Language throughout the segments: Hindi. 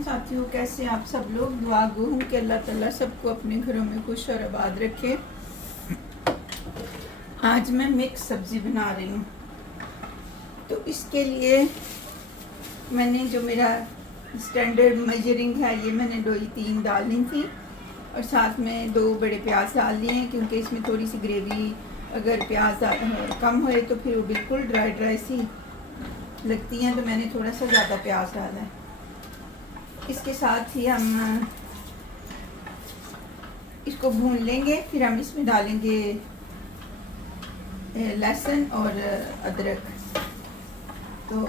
अस्सलाम साथियों, कैसे आप सब लोग। दुआ गो हूँ कि अल्लाह ताला सबको अपने घरों में खुश और आबाद रखे। आज मैं मिक्स सब्ज़ी बना रही हूँ। तो इसके लिए मैंने जो मेरा स्टैंडर्ड मेजरिंग है, ये मैंने 2-3 डालनी थी और साथ में 2 बड़े प्याज डाल लिए हैं, क्योंकि इसमें थोड़ी सी ग्रेवी अगर प्याज कम होए तो फिर वो बिल्कुल ड्राई ड्राई सी लगती हैं, तो मैंने थोड़ा सा ज़्यादा प्याज डाला है। इसके साथ ही हम इसको भून लेंगे, फिर हम इसमें डालेंगे लहसुन और अदरक। तो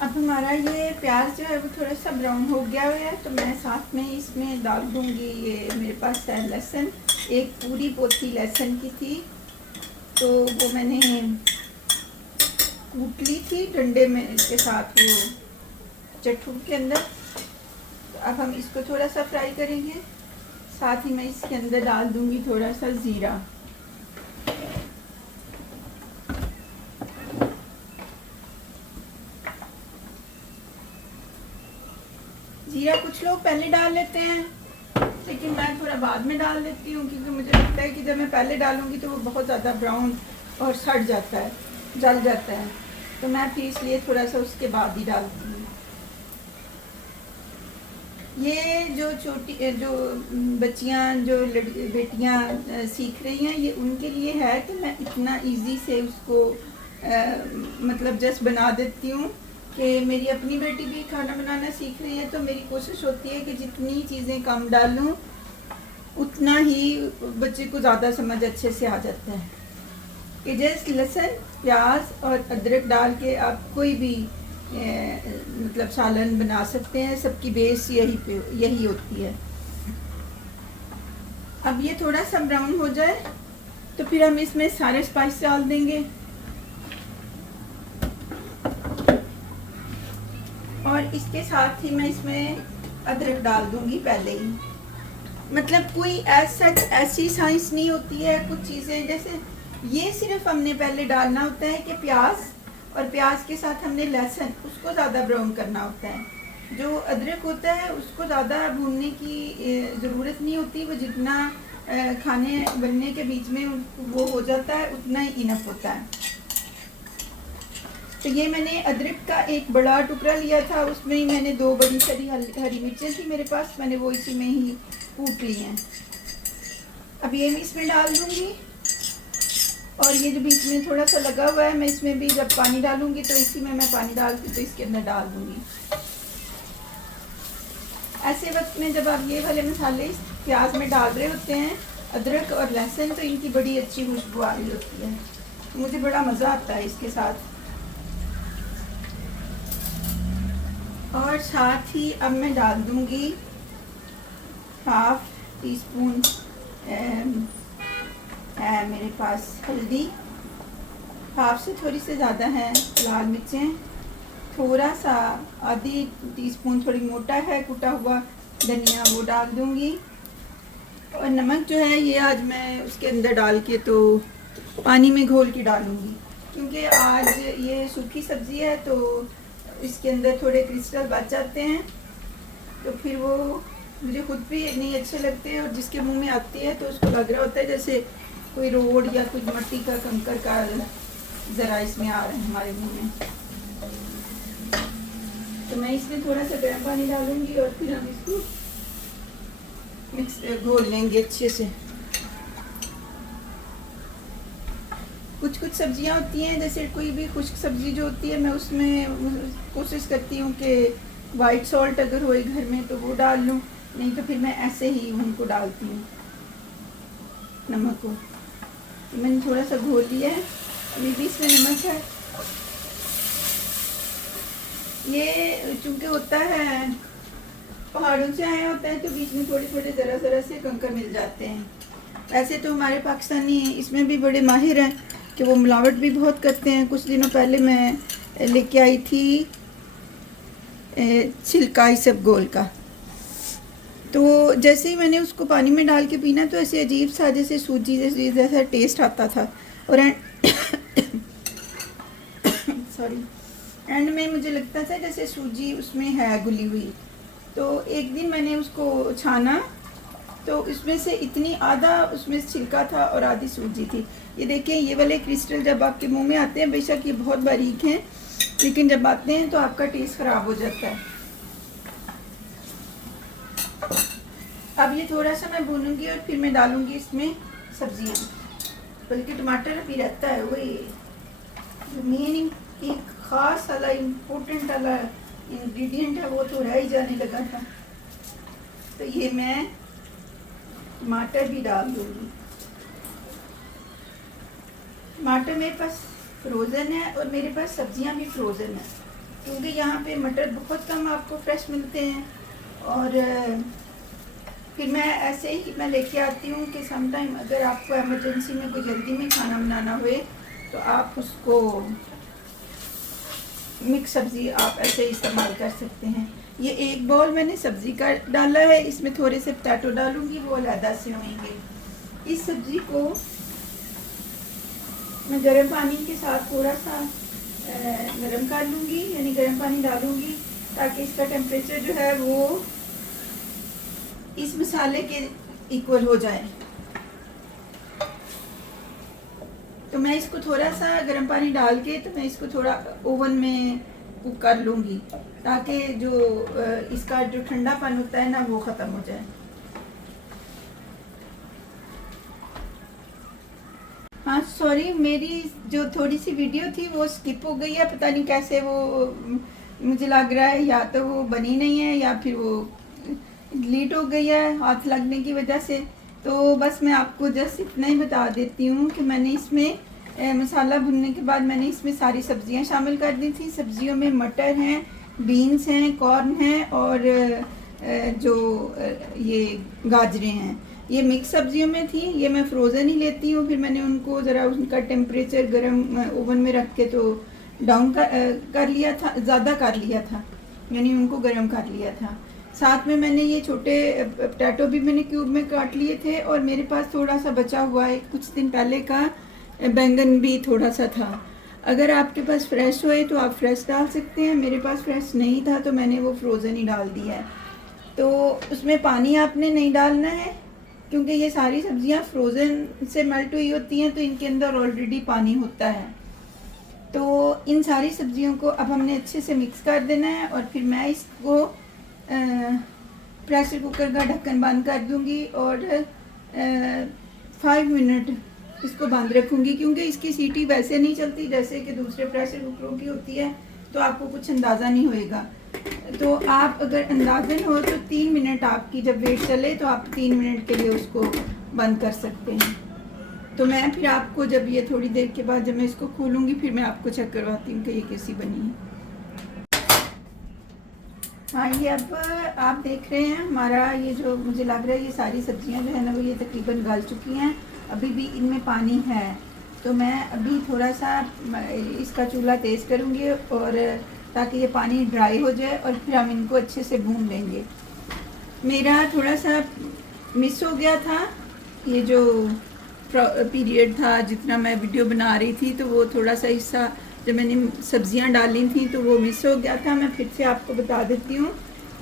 अब हमारा ये प्याज जो है वो थोड़ा सा ब्राउन हो गया हुआ है, तो मैं साथ में इसमें डाल दूँगी ये मेरे पास है लहसुन। एक पूरी पोथी लहसुन की थी, तो वो मैंने कूट ली थी डंडे में के साथ, वो चट्टू के अंदर। तो अब हम इसको थोड़ा सा फ्राई करेंगे। साथ ही मैं इसके अंदर डाल दूँगी थोड़ा सा ज़ीरा। ज़ीरा कुछ लोग पहले डाल लेते हैं, लेकिन मैं थोड़ा बाद में डाल देती हूँ, क्योंकि मुझे लगता है कि जब मैं पहले डालूँगी तो वो बहुत ज़्यादा ब्राउन और सड़ जाता है, जल जाता है। तो मैं फिर इसलिए थोड़ा सा उसके बाद ही डालती हूँ। ये जो छोटी जो बच्चियाँ जो बेटियाँ सीख रही हैं, ये उनके लिए है कि मैं इतना इजी से उसको मतलब जस्ट बना देती हूँ कि मेरी अपनी बेटी भी खाना बनाना सीख रही है, तो मेरी कोशिश होती है कि जितनी चीज़ें कम डालूं उतना ही बच्चे को ज़्यादा समझ अच्छे से आ जाता है। कि जैसे लहसुन, प्याज और अदरक डाल के आप कोई भी मतलब सालन बना सकते हैं। सबकी बेस यही होती है। अब ये थोड़ा सा ब्राउन हो जाए तो फिर हम इसमें सारे स्पाइस डाल देंगे, और इसके साथ ही मैं इसमें अदरक डाल दूंगी पहले ही। मतलब कोई ऐसी साइंस नहीं होती है। कुछ चीज़ें जैसे ये सिर्फ हमने पहले डालना होता है कि प्याज, और प्याज के साथ हमने लहसुन, उसको ज़्यादा ब्राउन करना होता है। जो अदरक होता है उसको ज़्यादा भूनने की ज़रूरत नहीं होती, वो जितना खाने बनने के बीच में वो हो जाता है उतना ही इनफ होता है। तो ये मैंने अदरक का एक बड़ा टुकड़ा लिया था, उसमें ही मैंने 2 बड़ी सारी हरी मिर्चें थी मेरे पास, मैंने वो इसी में ही कूट ली हैं। अब ये मैं इसमें डाल दूँगी, और ये जो बीच में थोड़ा सा लगा हुआ है, मैं इसमें भी जब पानी डालूँगी तो इसी में मैं पानी डाल के तो इसके अंदर डाल दूँगी। ऐसे वक्त में जब आप ये वाले मसाले प्याज में डाल रहे होते हैं, अदरक और लहसुन, तो इनकी बड़ी अच्छी खुशबू आ रही होती है। मुझे बड़ा मज़ा आता है इसके साथ। और साथ ही अब मैं डाल दूँगी 1/2 टीस्पून है मेरे पास हल्दी, 1/2 से थोड़ी से ज़्यादा है लाल मिर्चें, थोड़ा सा आधी टीस्पून थोड़ी मोटा है कुटा हुआ धनिया, वो डाल दूँगी। और नमक जो है ये आज मैं उसके अंदर डाल के तो पानी में घोल के डालूँगी, क्योंकि आज ये सूखी सब्ज़ी है तो इसके अंदर थोड़े क्रिस्टल बच जाते हैं, तो फिर वो मुझे खुद भी नहीं अच्छे लगते हैं, और जिसके मुंह में आती है तो उसको लग रहा होता है जैसे कोई रोड या कुछ मट्टी का कंकर का ज़रा इसमें आ रहा है हमारे मुंह में। तो मैं इसमें थोड़ा सा गर्म पानी डालूंगी और फिर हम इसको मिक्स घोल लेंगे अच्छे से। कुछ सब्जियां होती हैं, जैसे कोई भी खुश्क सब्ज़ी जो होती है, मैं उसमें कोशिश करती हूँ कि वाइट सॉल्ट अगर होए घर में तो वो डाल लूँ, नहीं तो फिर मैं ऐसे ही उनको डालती हूँ नमक को। तो मैंने थोड़ा सा घोल लिया है, अभी भी इसमें नमक है। ये चूँकि होता है पहाड़ों से आए होते हैं, तो बीच में थोड़े ज़रा से कंकर मिल जाते हैं। वैसे तो हमारे पाकिस्तानी इसमें भी बड़े माहिर हैं कि वो मिलावट भी बहुत करते हैं। कुछ दिनों पहले मैं लेके आई थी छिलका इसबगोल का, तो जैसे ही मैंने उसको पानी में डाल के पीना तो ऐसे अजीब सा जैसे सूजी जैसा टेस्ट आता था, और सॉरी, एंड में मुझे लगता था जैसे सूजी उसमें है गुली हुई। तो एक दिन मैंने उसको छाना तो इसमें से इतनी आधा उसमें छिलका था और आधी सूजी थी। ये देखें, ये वाले क्रिस्टल जब आपके मुंह में आते हैं, बेशक ये बहुत बारीक हैं, लेकिन जब आते हैं तो आपका टेस्ट ख़राब हो जाता है। अब ये थोड़ा सा मैं भूनूंगी और फिर मैं डालूंगी इसमें सब्जियां, बल्कि टमाटर भी रहता है। वही जो मेन एक ख़ास वाला इम्पोर्टेंट वाला इंग्रेडिएंट है वो तो रह ही जाने लगा था। तो ये मैं टमाटर भी डाल दूंगी। टमाटर मेरे पास फ्रोज़न है और मेरे पास सब्जियां भी फ्रोज़न है, क्योंकि यहाँ पे मटर बहुत कम आपको फ्रेश मिलते हैं। और फिर मैं ऐसे ही मैं लेके आती हूँ कि समटाइम अगर आपको इमरजेंसी में कोई जल्दी में खाना बनाना हुए तो आप उसको मिक्स सब्ज़ी आप ऐसे इस्तेमाल कर सकते हैं। ये एक बाउल मैंने सब्ज़ी का डाला है, इसमें थोड़े से पोटैटो डालूंगी, वो अलहदा से होंगे। इस सब्ज़ी को मैं गर्म पानी के साथ थोड़ा सा गर्म कर लूँगी, यानी गर्म पानी डालूँगी ताकि इसका टेम्परेचर जो है वो इस मसाले के इक्वल हो जाए। तो मैं इसको थोड़ा सा गर्म पानी डाल के तो मैं इसको थोड़ा ओवन में कुक कर लूँगी ताकि जो इसका जो ठंडापन होता है ना वो ख़त्म हो जाए। हाँ सॉरी, मेरी जो थोड़ी सी वीडियो थी वो स्किप हो गई है, पता नहीं कैसे वो मुझे लग रहा है या तो वो बनी नहीं है या फिर वो डिलीट हो गई है हाथ लगने की वजह से। तो बस मैं आपको जस्ट इतना ही बता देती हूँ कि मैंने इसमें मसाला भुनने के बाद मैंने इसमें सारी सब्जियाँ शामिल कर दी थी। सब्जियों में मटर हैं, बीन्स हैं, कॉर्न हैं और जो ये गाजरें हैं। ये मिक्स सब्जियों में थी। ये मैं फ्रोज़न ही लेती हूँ, फिर मैंने उनको ज़रा उनका टेम्परेचर गर्म ओवन में रख के तो डाउन कर लिया था, ज़्यादा कर लिया था, यानी उनको गर्म कर लिया था। साथ में मैंने ये छोटे पोटैटो भी मैंने क्यूब में काट लिए थे और मेरे पास थोड़ा सा बचा हुआ है कुछ दिन पहले का बैंगन भी थोड़ा सा था। अगर आपके पास फ्रेश होए तो आप फ्रेश डाल सकते हैं, मेरे पास फ्रेश नहीं था तो मैंने वो फ्रोज़न ही डाल दिया है। तो उसमें पानी आपने नहीं डालना है क्योंकि ये सारी सब्जियां फ्रोज़न से मेल्ट हुई होती हैं तो इनके अंदर ऑलरेडी पानी होता है। तो इन सारी सब्जियों को अब हमने अच्छे से मिक्स कर देना है और फिर मैं इसको प्रेशर कुकर का ढक्कन बंद कर दूंगी और 5 मिनट इसको बंद रखूंगी, क्योंकि इसकी सीटी वैसे नहीं चलती जैसे कि दूसरे प्रेशर कुकरों की होती है, तो आपको कुछ अंदाज़ा नहीं होएगा। तो आप अगर अंदाज़न हो तो 3 मिनट आपकी जब वेट चले तो आप 3 मिनट के लिए उसको बंद कर सकते हैं। तो मैं फिर आपको जब ये थोड़ी देर के बाद जब मैं इसको खोलूँगी फिर मैं आपको चेक करवाती हूँ कि ये कैसी बनी है। हाँ, ये अब आप देख रहे हैं हमारा ये जो मुझे लग रहा है ये सारी सब्जियां जो है ना वो ये तकरीबन गल चुकी हैं, अभी भी इनमें पानी है। तो मैं अभी थोड़ा सा इसका चूल्हा तेज़ करूँगी और ताकि ये पानी ड्राई हो जाए और फिर हम इनको अच्छे से भून लेंगे। मेरा थोड़ा सा मिस हो गया था ये जो पीरियड था, जितना मैं वीडियो बना रही थी तो वो थोड़ा सा हिस्सा जब मैंने सब्जियां डाली थी तो वो मिस हो गया था। मैं फिर से आपको बता देती हूँ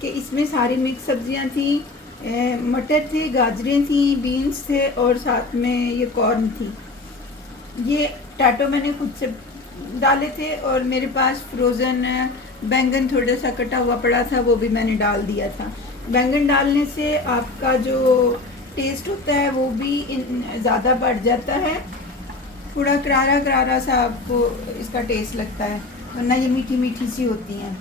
कि इसमें सारी मिक्स सब्जियां थी, मटर थे, गाजरें थी, बीन्स थे और साथ में ये कॉर्न थी। ये पोटैटो मैंने खुद से डाले थे और मेरे पास फ्रोज़न बैंगन थोड़ा सा कटा हुआ पड़ा था, वो भी मैंने डाल दिया था। बैंगन डालने से आपका जो टेस्ट होता है वो भी ज़्यादा बढ़ जाता है, थोड़ा करारा करारा सा आपको इसका टेस्ट लगता है, वरना ये मीठी मीठी सी होती हैं,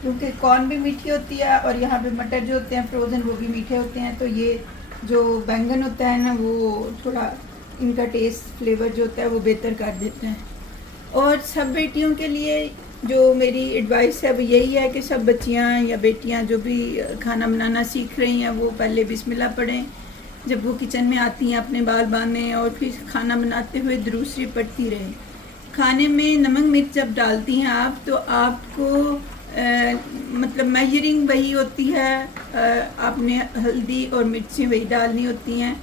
क्योंकि कॉर्न भी मीठी होती है और यहाँ पे मटर जो होते हैं फ्रोज़न वो भी मीठे होते हैं। तो ये जो बैंगन होता है ना वो थोड़ा इनका टेस्ट फ्लेवर जो होता है वो बेहतर कर देता है। और सब बेटियों के लिए जो मेरी एडवाइस है वो यही है कि सब बच्चियाँ या बेटियाँ जो भी खाना बनाना सीख रही हैं वो पहले बिस्मिल्लाह पढ़ें, जब वो किचन में आती हैं अपने बाल बांधें और फिर खाना बनाते हुए दुरूद शरीफ पढ़ती रहें। खाने में नमक मिर्च जब डालती हैं आप तो आपको मतलब मेजरिंग वही होती है, आपने हल्दी और मिर्चें वही डालनी होती हैं,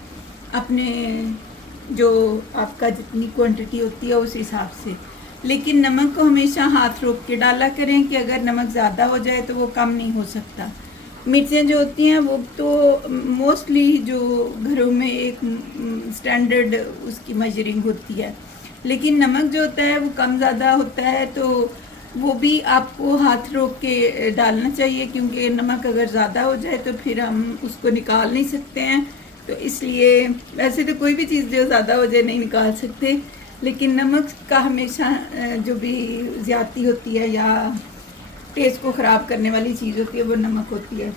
अपने जो आपका जितनी क्वांटिटी होती है उस हिसाब से। लेकिन नमक को हमेशा हाथ रोक के डाला करें कि अगर नमक ज़्यादा हो जाए तो वो कम नहीं हो सकता। मिर्चें जो होती हैं वो तो मोस्टली जो घरों में एक स्टैंडर्ड उसकी मेजरिंग होती है, लेकिन नमक जो होता है वो कम ज़्यादा होता है, तो वो भी आपको हाथ रोक के डालना चाहिए, क्योंकि नमक अगर ज़्यादा हो जाए तो फिर हम उसको निकाल नहीं सकते हैं। तो इसलिए वैसे तो कोई भी चीज़ जो ज़्यादा हो जाए नहीं निकाल सकते, लेकिन नमक का हमेशा जो भी ज़्यादती होती है या टेस्ट को ख़राब करने वाली चीज़ होती है वो नमक होती है।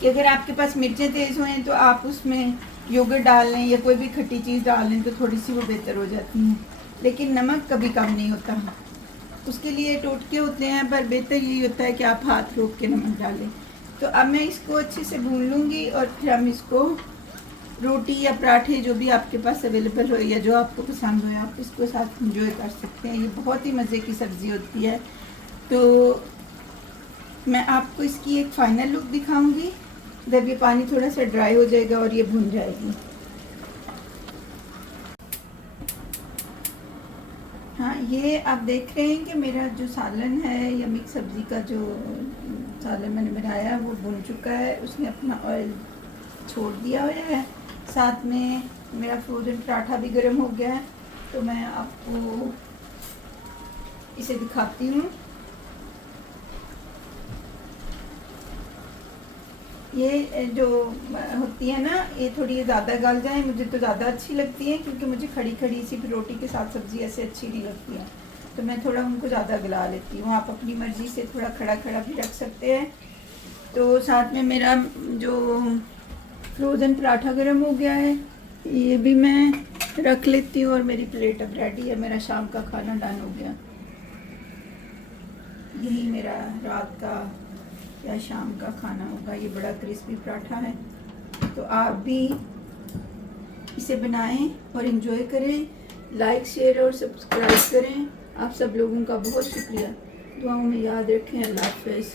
कि अगर आपके पास मिर्चें तेज़ हुए तो आप उसमें योगर्ट डाल लें या कोई भी खट्टी चीज़ डाल लें तो थोड़ी सी वो बेहतर हो जाती हैं, लेकिन नमक कभी कम नहीं होता। उसके लिए टोटके होते हैं, पर बेहतर यही होता है कि आप हाथ रोक के नमक डालें। तो अब मैं इसको अच्छे से भून लूँगी और फिर हम इसको रोटी या पराठे जो भी आपके पास अवेलेबल हो या जो आपको पसंद हो आप इसको साथ इंजॉय कर सकते हैं। ये बहुत ही मज़े की सब्ज़ी होती है। तो मैं आपको इसकी एक फ़ाइनल लुक दिखाऊंगी जब ये पानी थोड़ा सा ड्राई हो जाएगा और ये भुन जाएगी। हाँ, ये आप देख रहे हैं कि मेरा जो सालन है या मिक्स सब्ज़ी का जो सालन मैंने बनाया वो भुन चुका है, उसने अपना ऑयल छोड़ दिया हुआ है। साथ में मेरा फ्रोजन पराठा भी गर्म हो गया है, तो मैं आपको इसे दिखाती हूँ। ये जो होती है ना, ये थोड़ी ज़्यादा गल जाए, मुझे तो ज़्यादा अच्छी लगती है, क्योंकि मुझे खड़ी खड़ी सी रोटी के साथ सब्ज़ी ऐसे अच्छी नहीं लगती है, तो मैं थोड़ा उनको ज़्यादा गला लेती हूँ। आप अपनी मर्ज़ी से थोड़ा खड़ा खड़ा भी रख सकते हैं। तो साथ में मेरा जो फ्रोज़न पराठा गर्म हो गया है, ये भी मैं रख लेती हूँ और मेरी प्लेट अब रेडी है। मेरा शाम का खाना डन हो गया। यही मेरा रात का या शाम का खाना होगा। ये बड़ा क्रिस्पी पराठा है, तो आप भी इसे बनाएं और इन्जॉय करें। लाइक शेयर और सब्सक्राइब करें। आप सब लोगों का बहुत शुक्रिया। दुआओं में याद रखें। अल्लाह हाफ़िज़।